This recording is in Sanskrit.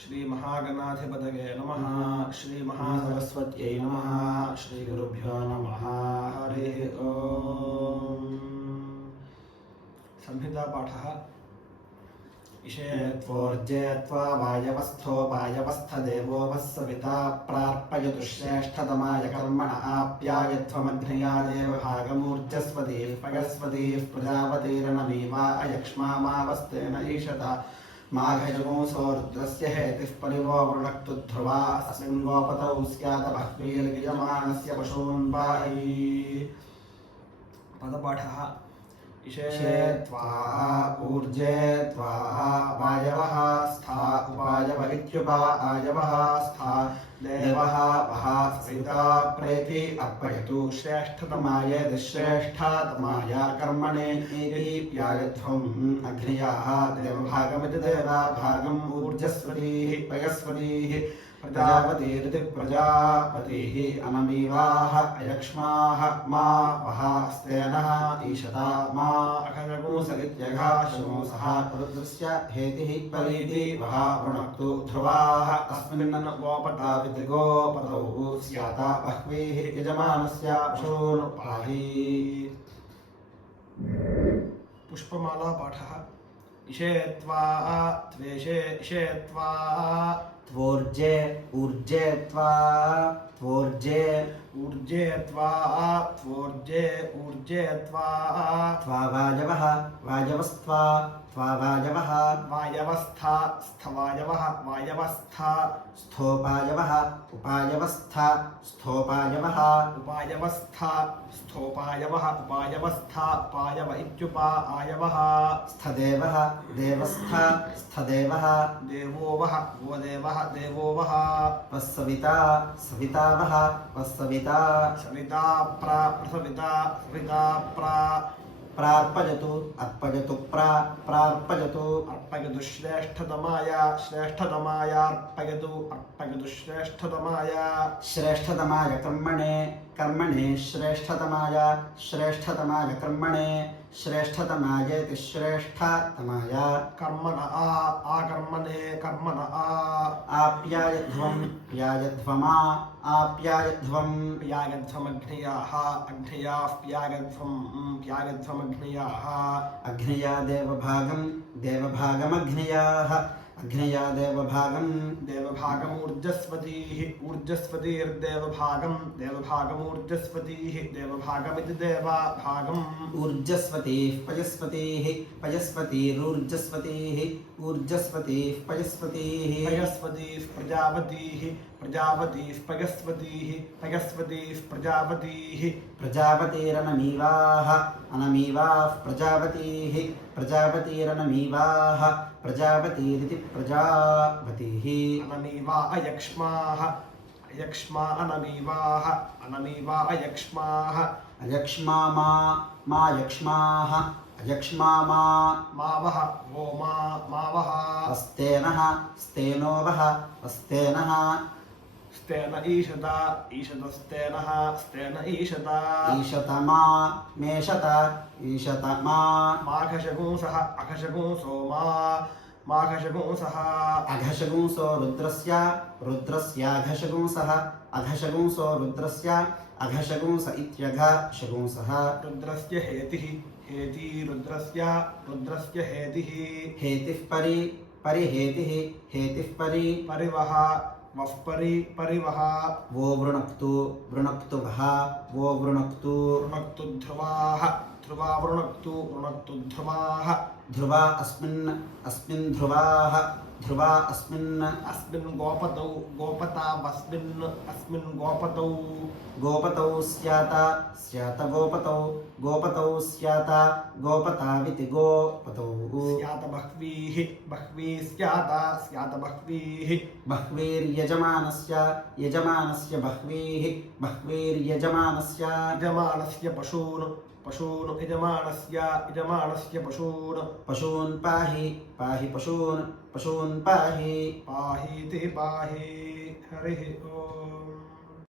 श्री महागणाधिपतये नमः। श्री महासरस्वत्यै नमः। श्री गुरुभ्यो नमः। हरिः ओम्। संहिता पाठः। इषेत्वोर्जेत्वा वायवस्थोपायवस्थदेवो वः सविता प्रार्पयतु श्रेष्ठतमाय कर्मण आप्यायध्वमग्नया देवभागमूर्जस्वतीः पयस्वतीः प्रजापतिरनमीवा अयक्ष्मामावस्तेन ईशता माघयगुंसो रुद्रस्य हेतिः परिवो वृणक्तु ध्रुवा अस्मिन् गोपतौ स्यात् बह्वीर्यजमानस्य पशून् पाहि। पदपाठः। इषेत्वा ऊर्जे त्वा वायवः स्था उपायव इत्युपायवः स्था देवः वः सविता प्रेति अर्पयतु श्रेष्ठतमाय श्रेष्ठतमाय कर्मणे प्यायध्वम् अग्नयाः देवभागमिति देवभागम् ऊर्जस्वतीः पयस्वतीः प्रजापतिरिति प्रजापतिः अनमीवाः अयक्ष्माः मा वः स्तेनः ईशता मा अखजगुंस इत्यघाशगुंसः रुद्रस्य हेतिः परीति वः वृणक्तु ध्रुवाः अस्मिन् गोपताविति गोपतौ स्याता बह्वीः यजमानस्य पशून् पाहि। पुष्पमाला पाठः। इषेत्वा त्वेषे इषेत्वा त्वोर्जे ऊर्जे त्वा त्वोर्जे ऊर्जे त्वा त्वोर्जे ऊर्जे त्वा त्वा वायवः वायवस्त्वा त्वा वायवः वायवस्था स्थवायवः वायवस्था स्थोपायवः उपायवस्था स्थोपायवः उपायवस्था स्थोपायवः उपायवस्था पायव इत्युपायवः स्थदेवः देवस्था स्थदेवः देवो वः गोदेवः देवो वः वस्सविता सवितावः वस्सविता सविता प्रसविता सविता प्रार्पयतु अर्पयतु प्रार्पयतु अर्पयतु श्रेष्ठतमाय श्रेष्ठतमाय अर्पयतु अर्पयतु श्रेष्ठतमाय श्रेष्ठतमाय कर्मणे कर्मणे श्रेष्ठतमाय श्रेष्ठतमाय कर्मणे श्रेष्ठतमायेति श्रेष्ठतमाय कर्मण आकर्मणे कर्मण आप्यायध्वम् प्यायध्वमा आप्यायध्वम् प्यायध्वमग्नयाः अग्नयाः प्यायध्वमग्नयाः अग्नया देवभागम् देवभागमग्नयाः अग्नया देवभागम् देवभागमूर्जस्वतीः ऊर्जस्वतीर्देवभागम् देवभागमूर्जस्वतीः देवभागमिति देवभागम् ऊर्जस्वतीः पयस्वतीः पयस्वतीरूर्जस्वतीः ऊर्जस्वतीः पयस्वतीः पयस्वतीः प्रजापतिः प्रजापतिः पयस्वतीः पयस्वतीः प्रजापतिः प्रजापतिरनमीवाः अनमीवाः प्रजापतिः प्रजापतिरनमीवाः प्रजापतिरिति प्रजापतिः अनमीवा अयक्ष्माः अयक्ष्मा अनमीवाः अनमीवा अयक्ष्माः अयक्ष्मा मा यक्ष्माः अयक्ष्मा मावः वो मावः अस्तेनः स्तेनो वः अस्तेनः स्तेन ईशता ईशतस्तेनः स्तेन ईशता ईशतमा मेषत ईशतमा माघशगुंसः अघशगुंसो माघशगुंसः अघशगुंसो रुद्रस्य रुद्रस्याघशगुंसः अघशगुंसो रुद्रस्य अघशगुंस इत्यघशगुंसः रुद्रस्य हेतिः हेति रुद्रस्य हेतिः हेतिः परिहेतिः हेतिः परिवः वः परिवः वो वृणक्तु वः वो वृणक्तु ध्रुवाः ध्रुवा वृणक्तु ध्रुवाः ध्रुवा अस्मिन् ध्रुवाः ध्रुवा अस्मिन् गोपतौ अस्मिन् गोपतौ स्यात गोपतौ स्यात गोपताविति गोपतौ स्यात बह्वीः स्यात बह्वीर्यजमानस्य यजमानस्य पशून् यजमानस्य पशून् पाहि पशून् पाहि पाहीति पाहि। हरिः ओम्।